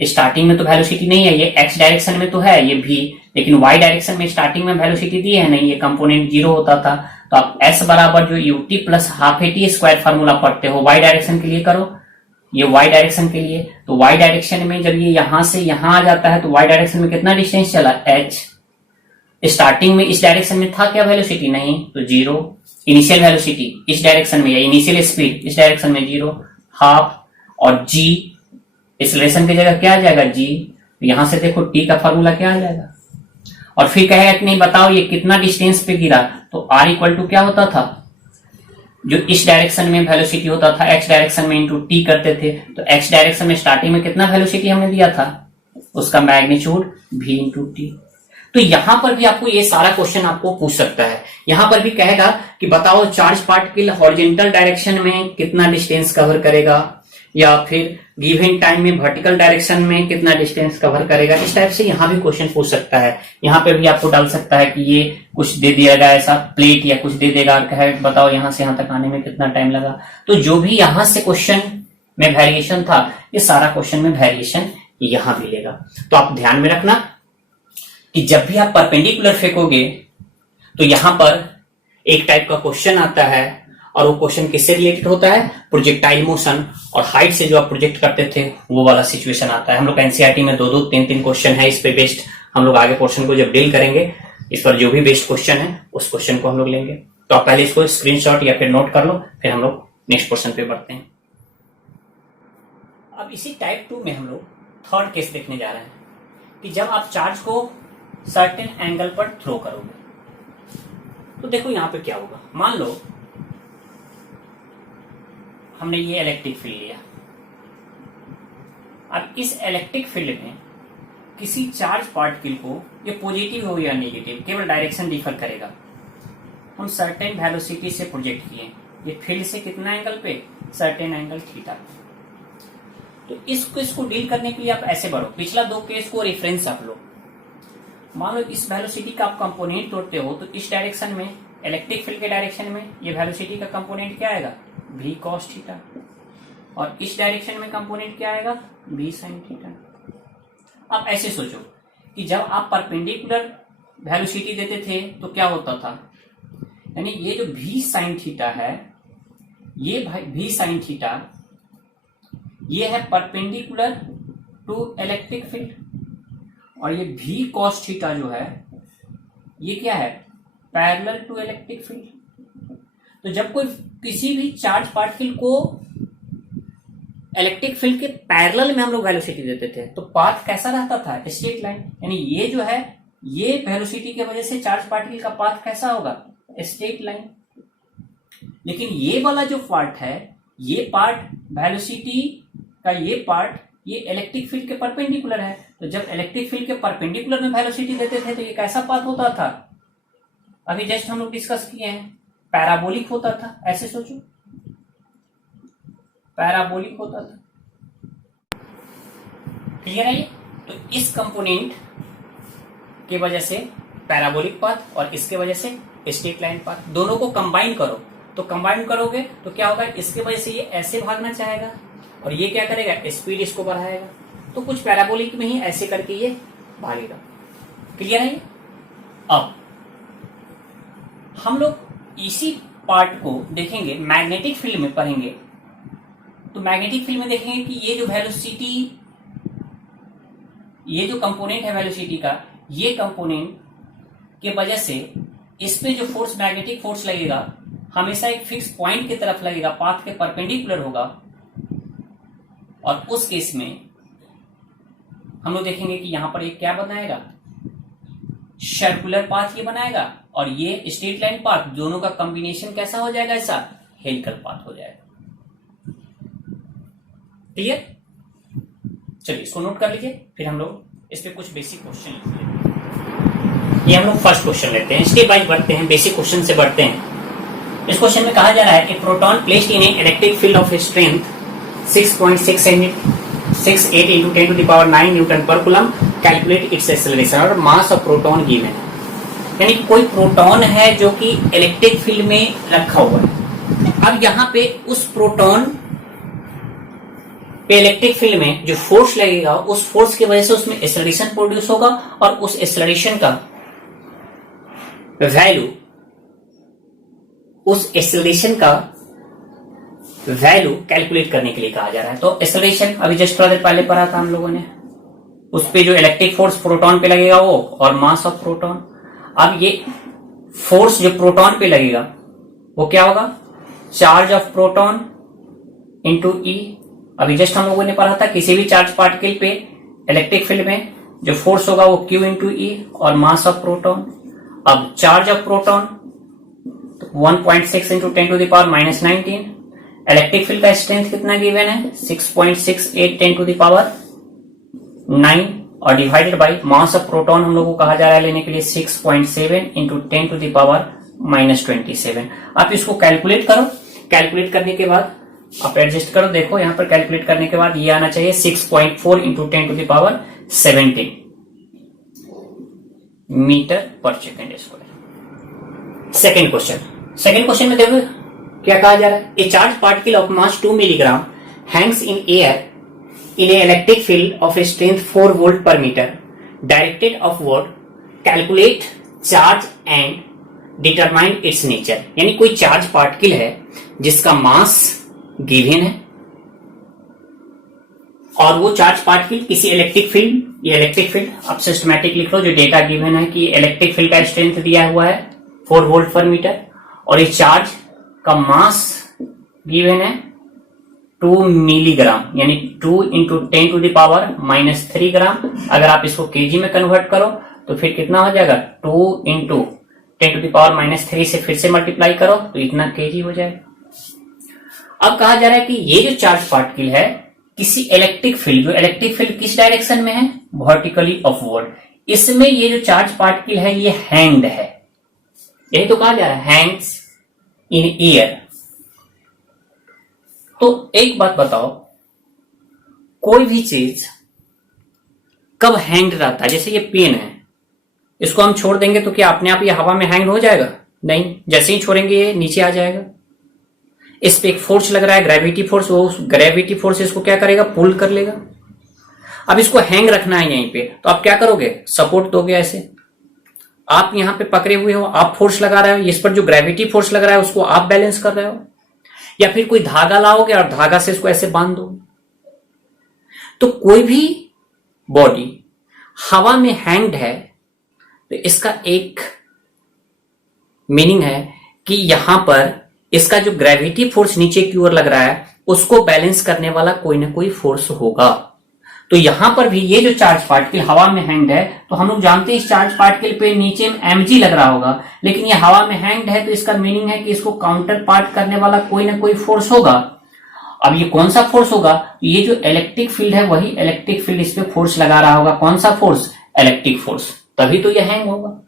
स्टार्टिंग में तो वेलोसिटी नहीं है, ये x डायरेक्शन में तो है ये भी, लेकिन y डायरेक्शन में स्टार्टिंग में वेलोसिटी दी है नहीं, ये कंपोनेंट 0 होता था। तो आप s बराबर जो ut plus half at square formula पढ़ते हो y डायरेक्शन के लिए करो, ये y डायरेक्शन के लिए। तो y डायरेक्शन में जब ये यहां से यहां आ जाता है तो y डायरेक्शन में कितना डिस्टेंस चला? h। स्टार्टिंग में इस डायरेक्शन में था क्या वेलोसिटी? नहीं, तो 0। इनिशियल वेलोसिटी इस डायरेक्शन में या इनिशियल स्पीड इस डायरेक्शन में 0, हाफ, और g एक्सेलरेशन की जगह क्या आ जाएगा? g। तो यहां से देखो t का फॉर्मूला क्या आ जाएगा, और फिर कहेगा कि नहीं बताओ ये कितना डिस्टेंस पे गिरा। तो r इक्वल टू क्या होता था? जो इस डायरेक्शन में वेलोसिटी होता था x डायरेक्शन में इंटू t करते थे, तो x डायरेक्शन में स्टार्टिंग में कितना वेलोसिटी हमने दिया था? उसका मैग्नीट्यूड v इंटू टी। तो यहां पर भी आपको ये सारा क्वेश्चन आपको पूछ सकता है। यहां पर भी कहेगा कि बताओ चार्ज पार्टिकल हॉरिजॉन्टल डायरेक्शन में कितना डिस्टेंस कवर करेगा, या फिर गिवन टाइम में वर्टिकल डायरेक्शन में कितना डिस्टेंस कवर करेगा। इस टाइप से यहां भी क्वेश्चन पूछ सकता है। यहां पे भी आपको डाल सकता है कि ये कुछ दे दिएगा ऐसा प्लेट या कुछ दे देगा, कहे बताओ यहां से यहां तक आने में कितना टाइम लगा। तो जो भी यहां से क्वेश्चन में वेरिएशन था, ये सारा क्वेश्चन में वेरिएशन यहां मिलेगा। तो आप ध्यान में रखना कि जब भी आप परपेंडिकुलर फेंकोगे तो यहां पर एक टाइप का क्वेश्चन आता है, और वो क्वेश्चन किससे रिलेटेड होता है? प्रोजेक्टाइल मोशन और हाइट से जो आप प्रोजेक्ट करते थे वो वाला सिचुएशन आता है। हम लोग एनसीईआरटी में 2-2, 3-3 क्वेश्चन है इस पे बेस्ड। हम लोग आगे पोर्शन को जब डील करेंगे इस पर जो भी बेस्ड क्वेश्चन है उस क्वेश्चन को हम लोग लेंगे। तो आप पहले इसको स्क्रीनशॉट या फिर नोट कर लो, फिर हम लोग नेक्स्ट पोर्शन पे बढ़ते हैं। अब इसी टाइप 2 में हम लोग थर्ड केस देखने जा रहे हैं कि जब आप चार्ज को सर्टेन एंगल पर थ्रो करोगे। तो देखो यहां पे क्या होगा, मान लो हमने ये इलेक्ट्रिक फील्ड लिया। अब इस इलेक्ट्रिक फील्ड में किसी चार्ज पार्टिकल को, ये पॉजिटिव हो या नेगेटिव, केवल डायरेक्शन डिफर करेगा, हम सर्टेन वेलोसिटी से प्रोजेक्ट किए, ये फील्ड से कितना एंगल पे, सर्टेन एंगल थीटा। तो इसको डील करने के लिए आप ऐसे बढ़ो, पिछला दो केस को रेफरेंस आप लो। मान लो इस वेलोसिटी का आप कंपोनेंट तोड़ते हो, तो इस डायरेक्शन में, इलेक्ट्रिक फील्ड के डायरेक्शन में, ये वेलोसिटी का कंपोनेंट क्या आएगा, v cos थीटा, और इस डायरेक्शन में कंपोनेंट क्या आएगा, v sin थीटा। अब ऐसे सोचो कि जब आप परपेंडिकुलर वेलोसिटी देते थे तो क्या होता था, यानी ये जो v sin थीटा है, ये v sin थीटा ये है परपेंडिकुलर टू इलेक्ट्रिक फील्ड, और ये v cos थीटा जो है ये क्या है, पैरेलल टू इलेक्ट्रिक फील्ड। तो जब कोई किसी भी चार्ज पार्टिकल को इलेक्ट्रिक फील्ड के पैरेलल में हम लोग वेलोसिटी देते थे तो पाथ कैसा रहता था, स्ट्रेट लाइन, यानी ये जो है ये वेलोसिटी की वजह से चार्ज पार्टिकल का पाथ कैसा होगा, स्ट्रेट लाइन। लेकिन ये वाला जो पार्ट है, ये पार्ट वेलोसिटी का, ये पार्ट ये इलेक्ट्रिक फील्ड के परपेंडिकुलर है। तो जब इलेक्ट्रिक फील्ड के परपेंडिकुलर में वेलोसिटी देते थे तो ये कैसा पाथ होता था, अभी जस्ट हम लोग डिस्कस किए हैं, पैराबोलिक होता था। ऐसे सोचो, पैराबोलिक होता था। क्लियर है ये? तो इस कंपोनेंट की वजह से पैराबोलिक पाथ और इसके वजह से स्ट्रेट लाइन पाथ, दोनों को कंबाइन करो, तो कंबाइन करोगे तो क्या होगा, इसके वजह से ये ऐसे भागना चाहेगा और ये क्या करेगा, स्पीड इसको बढ़ाएगा, तो कुछ पैराबोलिक में ही ऐसे करके ये भागेगा। क्लियर है ये? अब हम लोग इसी पार्ट को देखेंगे, मैग्नेटिक फील्ड में पढ़ेंगे। तो मैग्नेटिक फील्ड में देखेंगे कि ये जो वेलोसिटी, ये जो कंपोनेंट है वेलोसिटी का, ये कंपोनेंट के वजह से इस पे जो फोर्स, मैग्नेटिक फोर्स लगेगा, हमेशा एक फिक्स पॉइंट की तरफ लगेगा, पाथ के परपेंडिकुलर होगा। और उस केस में हम लोग देखेंगे कि यहां पर एक क्या बनाएगा, सर्कुलर पाथ ये बनाएगा, और ये स्ट्रेट लाइन पाथ, दोनों का कॉम्बिनेशन कैसा हो जाएगा, ऐसा हेलिकल पाथ हो जाएगा। क्लियर? चलिए इसको नोट कर लीजिए, फिर हम लोग इस पे कुछ बेसिक क्वेश्चन लिख लेते। ये हम लोग फर्स्ट क्वेश्चन लेते हैं, स्टेप बाय बढ़ते हैं, बेसिक क्वेश्चन से बढ़ते हैं। इस क्वेश्चन में कहा जा रहा है, a proton placed in a electric field of strength 6.68 into 10 to the power 9 newton per coulomb, calculate its acceleration, और मास ऑफ प्रोटॉन गिवन है। यानी कोई प्रोटॉन है जो कि इलेक्ट्रिक फील्ड में रखा हुआ है। अब यहाँ पे उस प्रोटॉन पे इलेक्ट्रिक फील्ड में जो फोर्स लगेगा, उस फोर्स की वजह से उसमें एक्सेलरेशन प्रोड्यूस होगा, और उस एक्सेलरेशन का वैल्यू, उस एक्सेलरेशन का वैल्यू कैलकुलेट करने के लिए कहा जा रहा है। तो एक्सेलरेशन अभी जस्ट थोड़ा देर पहले पढ़ा था हम लोगों ने, उस पे जो इलेक्ट्रिक फोर्स प्रोटॉन पे लगेगा वो, और मास ऑफ प्रोटॉन। अब ये फोर्स जो प्रोटॉन पे लगेगा वो क्या होगा, charge of proton into E. अभी जस्ट हम लोगों ने पढ़ा था, किसी भी चार्ज पार्टिकल पे इलेक्ट्रिक फील्ड में जो फोर्स होगा वो क्यू इंटू ई, और मास ऑफ प्रोटॉन। अब charge of proton 1.6 into 10 to the power minus 19। Electric field का स्ट्रेंथ कितना गिवन है, 6.68 10 टू द पावर 9, और divided by mass of proton हम लोगों को कहा जा रहा है लेने के लिए 6.7 into 10 to the power minus 27। आप इसको कैलकुलेट करो, कैलकुलेट करने के बाद आप एडजस्ट करो, देखो यहां पर कैलकुलेट करने के बाद ये आना चाहिए 6.4 into 10 to the power 17 metre per second square. Second question में देखो क्या कहा जा रहा है, a charge particle of mass 2 milligram hangs in air in a electric field of a strength 4 volt per meter directed upward, calculate charge and determine its nature। यानी कोई charge particle है जिसका मास गिवन है, और वो charge particle किसी electric field, ये electric field आप सिस्टमैटिक लिख लो, जो डेटा गिवन है कि इलेक्ट्रिक फील्ड का स्ट्रेंथ दिया हुआ है 4 वोल्ट पर मीटर, और इस चार्ज का मास गिवन है 2 मिलीग्राम, यानी 2 into 10 to the power minus 3 gram. अगर आप इसको केजी में कन्वर्ट करो तो फिर कितना हो जाएगा, 2 इंटू 10⁻³ से फिर से मल्टीप्लाई करो तो इतना kg हो जाएगा। अब कहा जा रहा है कि ये जो चार्ज पार्टिकल है किसी इलेक्ट्रिक फील्ड, जो इलेक्ट्रिक फील्ड किस डायरेक्शन में है, वर्टिकली अपवर्ड, इसमें ये जो चार्ज पार्टिकल है ये हैंग्ड है, यही तो कहा जा रहा है, हैंग्स इन एयर। तो एक बात बताओ, कोई भी चीज कब हैंग्ड रहता है? जैसे ये पेन है, इसको हम छोड़ देंगे तो क्या अपने आप ये हवा में हैंग हो जाएगा? नहीं, जैसे ही छोड़ेंगे ये नीचे आ जाएगा। इस पे एक फोर्स लग रहा है, ग्रेविटी फोर्स, वो ग्रेविटी फोर्स इसको क्या करेगा, पुल कर लेगा। अब इसको हैंग रखना है यहीं पे, तो आप क्या करोगे, सपोर्ट दोगे ऐसे। आप यहां पे पकड़े हुए हो, आप फोर्स लगा रहे हो, इस पर जो ग्रेविटी फोर्स लग रहा है उसको आप बैलेंस कर रहे हो, या फिर कोई धागा लाओगे और धागा से इसको ऐसे बांध दो। तो कोई भी बॉडी हवा में हैंग्ड है तो इसका एक मीनिंग है कि यहां पर इसका जो ग्रेविटी फोर्स नीचे की ओर लग रहा है उसको बैलेंस करने वाला कोई ना कोई फोर्स होगा। तो यहां पर भी ये जो चार्ज पार्टिकल हवा में हैंग्ड है, तो हम लोग जानते हैं इस चार्ज पार्टिकल पे नीचे में mg लग रहा होगा, लेकिन ये हवा में हैंग्ड है तो इसका मीनिंग है कि इसको काउंटर पार्ट करने वाला कोई ना कोई फोर्स होगा। अब ये कौन सा फोर्स होगा? ये जो इलेक्ट्रिक फील्ड है वही इलेक्ट्रिक फील्ड इस पे फोर्स लगा रहा होगा। कौन सा फोर्स? इलेक्ट्रिक फोर्स, तभी तो ये हैंग होगा।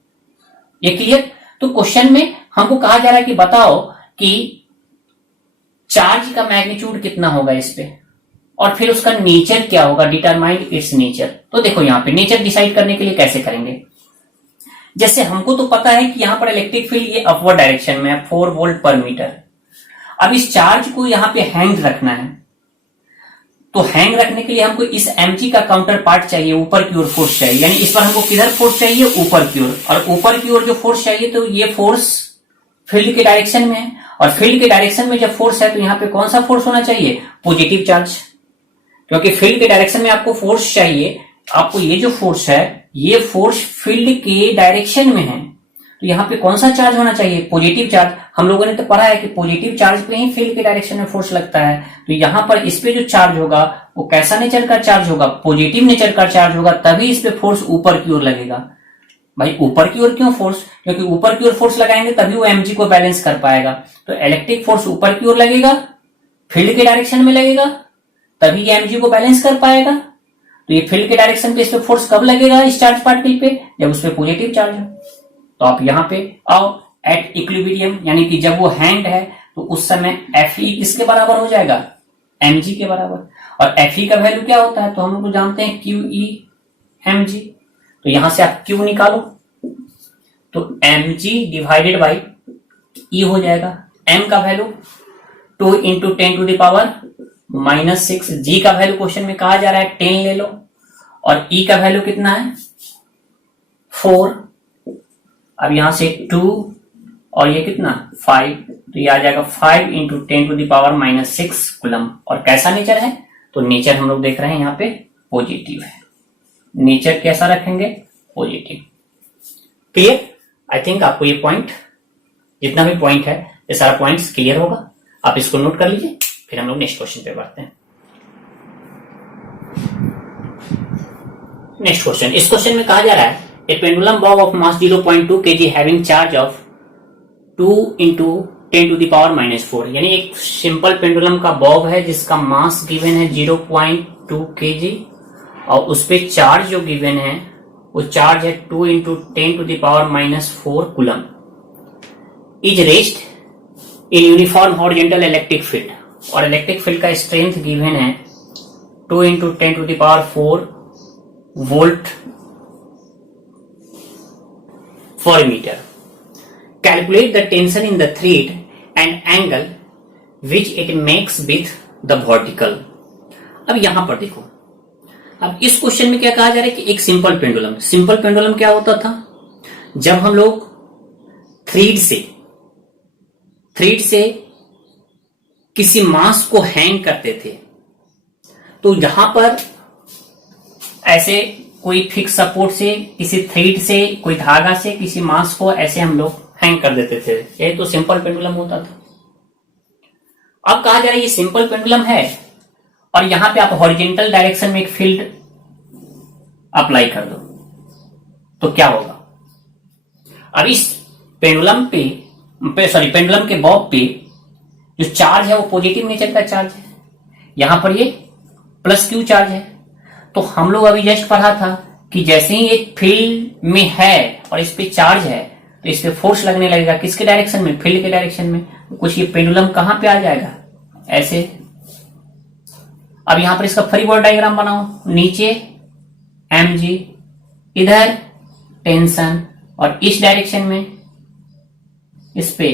ये क्लियर? तो क्वेश्चन में हमको कहा जा रहा है कि बताओ कि चार्ज का मैग्नीट्यूड कितना होगा इस पे, और फिर उसका नेचर क्या होगा, डिटरमाइन इट्स नेचर। तो देखो यहां पे नेचर डिसाइड करने के लिए कैसे करेंगे, जैसे हमको तो पता है कि यहां पर इलेक्ट्रिक फील्ड ये अपवर्ड डायरेक्शन में है, 4 वोल्ट पर मीटर। अब इस चार्ज को यहां पे हैंग रखना है, तो हैंग रखने के लिए हमको इस mg का काउंटर पार्ट चाहिए, ऊपर की ओर फोर्स चाहिए, यानी इस पर हमको किधर फोर्स चाहिए, ऊपर की ओर। और ऊपर की ओर जो फोर्स चाहिए तो ये फोर्स फील्ड के डायरेक्शन में है, और फील्ड के डायरेक्शन में जब फोर्स है तो यहां पे कौन सा फोर्स होना चाहिए, पॉजिटिव चार्ज, क्योंकि फील्ड के डायरेक्शन में आपको फोर्स चाहिए। आपको ये जो फोर्स है ये फोर्स फील्ड के डायरेक्शन में है, तो यहां पे कौन सा चार्ज होना चाहिए, पॉजिटिव चार्ज। हम लोगों ने तो पढ़ा है कि पॉजिटिव चार्ज पे ही फील्ड के डायरेक्शन में फोर्स लगता है, तो यहां पर इस पे जो चार्ज होगा वो कैसा नेचर का चार्ज होगा, पॉजिटिव नेचर का चार्ज होगा, तभी इस पे फोर्स ऊपर की ओर लगेगा। भाई ऊपर की ओर क्यों फोर्स? क्योंकि ऊपर की ओर फोर्स लगाएंगे तभी वो mg को बैलेंस कर पाएगा। तो इलेक्ट्रिक फोर्स ऊपर की ओर लगेगा, फील्ड के डायरेक्शन में लगेगा, तभी ये mg को बैलेंस कर पाएगा। तो ये फील्ड के डायरेक्शन पे इस पे फोर्स कब लगेगा, इस चार्ज पार्टिकल पे, जब उस पे पॉजिटिव चार्ज हो। तो आप यहां पे आओ, एट इक्विलिब्रियम, यानी कि जब वो हैंड है तो उस समय Fe किसके बराबर हो जाएगा, mg के बराबर। और Fe का वैल्यू क्या होता है, तो हम लोग जानते हैं QE mg। तो यहां से आप Q निकालो तो mg डिवाइडेड बाई E हो जाएगा। m का वैल्यू 2 इंटू 10⁻⁻6, g का वैल्यू क्वेश्चन में कहा जा रहा है 10 ले लो, और E का वैल्यू कितना है 4। अब यहां से 2 और ये कितना 5, तो ये आ जाएगा 5 इंटू 10⁻⁻6 कूलम। और कैसा नेचर है, तो नेचर हम लोग देख रहे हैं यहाँ पे पॉजिटिव है। नेचर कैसा रखेंगे, पॉजिटिव। क्लियर? आई थिंक आपको ये पॉइंट, जितना भी पॉइंट है ये सारा पॉइंट्स क्लियर होगा। आप इसको नोट कर लीजिए, फिर हम लोग नेक्स्ट क्वेश्चन पे बढ़ते हैं। नेक्स्ट क्वेश्चन, इस क्वेश्चन में कहा जा रहा है a pendulum bob of mass 0.2 kg having charge of 2 into 10⁻⁻4, यानी एक सिंपल पेंडुलम का बॉब है जिसका मास गिवन है 0.2 kg, और उस पे चार्ज जो गिवन है वो चार्ज है 2 into 10⁻⁻4 coulomb, is rest in uniform horizontal electric field, और इलेक्ट्रिक फील्ड का स्ट्रेंथ गिवन है 2 into 10⁻4 volt per meter. Calculate the tension in the thread and angle which it makes with the vertical. अब यहां पर देखो, अब इस question में क्या कहा जा रहा है कि एक सिंपल पेंडुलम क्या होता था, जब हम लोग थ्रेड से किसी मास को हैंग करते थे, तो यहां पर ऐसे कोई फिक्स सपोर्ट से, किसी थ्रेड से, कोई धागा से किसी मास को ऐसे हम लोग हैंग कर देते थे। ये तो सिंपल पेंडुलम होता था। अब कहा जा रहा है ये सिंपल पेंडुलम है और यहां पे आप हॉरिजॉन्टल डायरेक्शन में एक फील्ड अप्लाई कर दो, तो क्या होगा। अब इस पेंडुलम के बॉब पे जो चार्ज है वो पॉजिटिव नेचर का चार्ज है, यहां पर ये प्लस क्यू चार्ज है। तो हम लोग अभी जस्ट पढ़ा था कि जैसे ही एक फील्ड में है और इस पे चार्ज है तो इस पे फोर्स लगने लगेगा, किसके डायरेक्शन में, फील्ड के डायरेक्शन में। कुछ ये पेंडुलम कहां पे आ जाएगा, ऐसे। अब यहां पर इसका फ्री बॉडी डायग्राम बनाओ, नीचे mg, इधर टेंशन, और इस डायरेक्शन में इस पे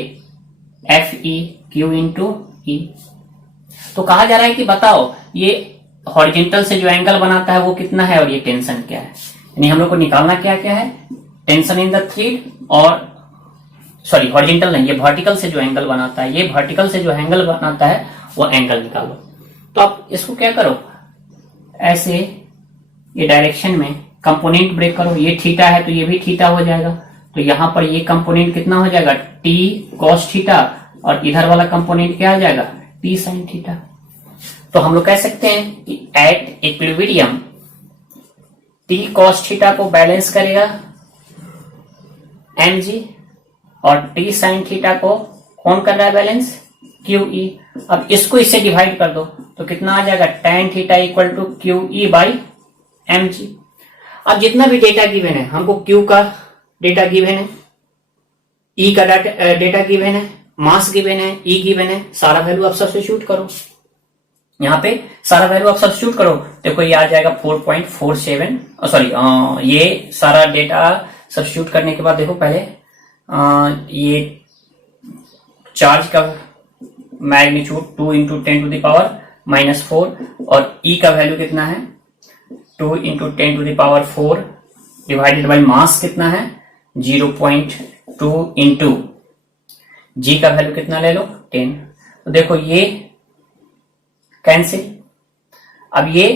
Fe Q इंटू E। तो कहा जा रहा है कि बताओ ये हॉरिजेंटल से जो एंगल बनाता है वो कितना है और ये टेंशन क्या है। यानी हम लोग को निकालना क्या क्या है, टेंशन इन द थ्रेड, और सॉरी हॉरिजेंटल नहीं, ये वर्टिकल से जो एंगल बनाता है, ये वर्टिकल से जो एंगल बनाता है वो एंगल निकालो। तो आप इसको क्या करो, ऐसे ये डायरेक्शन में कंपोनेंट ब्रेक करो, ये थीटा है तो ये भी थीटा हो जाएगा। तो यहां पर ये कंपोनेंट कितना हो जाएगा, t cos थीटा, और इधर वाला कंपोनेंट क्या आ जाएगा, t sin थीटा। तो हम लोग कह सकते हैं कि at equilibrium t cos theta को बैलेंस करेगा mg, और t sin थीटा को कौन कर रहा है बैलेंस, QE। अब इसको इससे डिवाइड कर दो तो कितना आ जाएगा, tan theta equal to QE by mg। अब जितना भी डेटा गिवन है, हमको Q का डेटा गिवन है, E का डेटा गिवन है, मास गिवन है, E गिवन है, सारा वैल्यू आप सब्स्टिट्यूट करो। यहाँ पे सारा वैल्यू आप सब्स्टिट्यूट करो, देखो ये आ जाएगा 4.47, सॉरी ये सारा डेटा सब्स्टिट्यूट करने के बाद देखो पहले ये चार्ज का magnitude 2 into 10 to the power -4, और E का वैल्यू कितना है 2 into 10 to the power 4 divided by mass कितना है 0.2 इंटू G का वैल्यू कितना ले लो 10। तो देखो ये कैंसिल, अब ये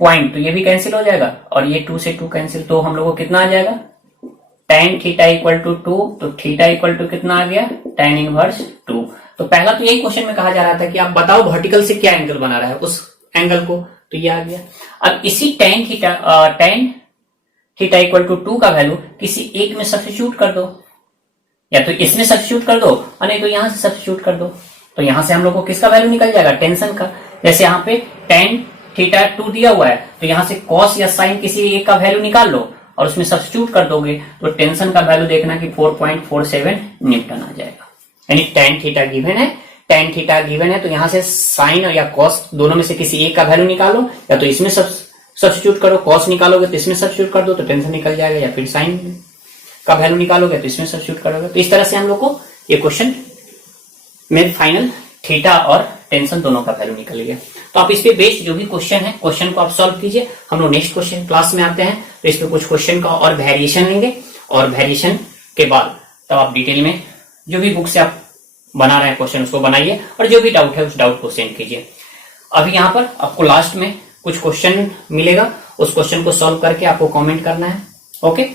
पॉइंट तो ये भी कैंसिल हो जाएगा, और ये 2 से 2 कैंसिल, तो हम लोग को कितना आ जाएगा tan थीटा इक्वल टू 2, तो थीटा इक्वल टू कितना आ गया tan इनवर्स 2। तो पहला तो यही क्वेश्चन में कहा जा रहा था कि आप बताओ वर्टिकल से क्या एंगल बना रहा है उस एंगल को, तो ये आ गया। अब इसी tan थीटा इक्वल टू 2 का वैल्यू किसी एक में सब्स्टिट्यूट कर दो, या तो इसमें सब्स्टिट्यूट कर दो और नहीं तो यहां से सब्स्टिट्यूट कर दो। तो यहां से हम लोग को किसका वैल्यू निकल जाएगा, टेंशन का। जैसे यहाँ पे tan थीटा 2 दिया हुआ है तो यहां से cos या sin किसी एक का वैल्यू निकाल लो और उसमें सब्स्टिट्यूट कर दोगे तो टेंशन का वैल्यू देखना कि 4.47 न्यूटन आ जाएगा। यानी tan थीटा गिवन है, tan थीटा गिवन है तो यहां से sin या cos दोनों में से किसी एक का वैल्यू निकालो, या तो इसमें सब्स्टिट्यूट करो, cos निकालोगे तो इसमें सब्स्टिट्यूट कर दो तो टेंशन निकल जाएगा, या फिर sin का वैल्यू निकालोगे तो इसमें सब्स्टिट्यूट करोगे। तो इस तरह से हम लोग को ये क्वेश्चन में फाइनल थीटा और टेंशन दोनों का वैल्यू निकल गया। तो आप इस पे बेस्ड जो भी क्वेश्चन है, क्वेश्चन को आप सॉल्व कीजिए। हम लोग नेक्स्ट क्वेश्चन क्लास में आते हैं तो इस पे कुछ क्वेश्चन का और वेरिएशन लेंगे, और वेरिएशन के बाद तब आप डिटेल में जो भी बुक से आप बना रहे हैं क्वेश्चन उसको बनाइए, और जो भी डाउट है उस डाउट को सेंड कीजिए। अभी यहाँ पर आपको लास्ट में कुछ क्वेश्चन मिलेगा, उस क्वेश्चन को सॉल्व करके आपको कॉमेंट करना है। ओके।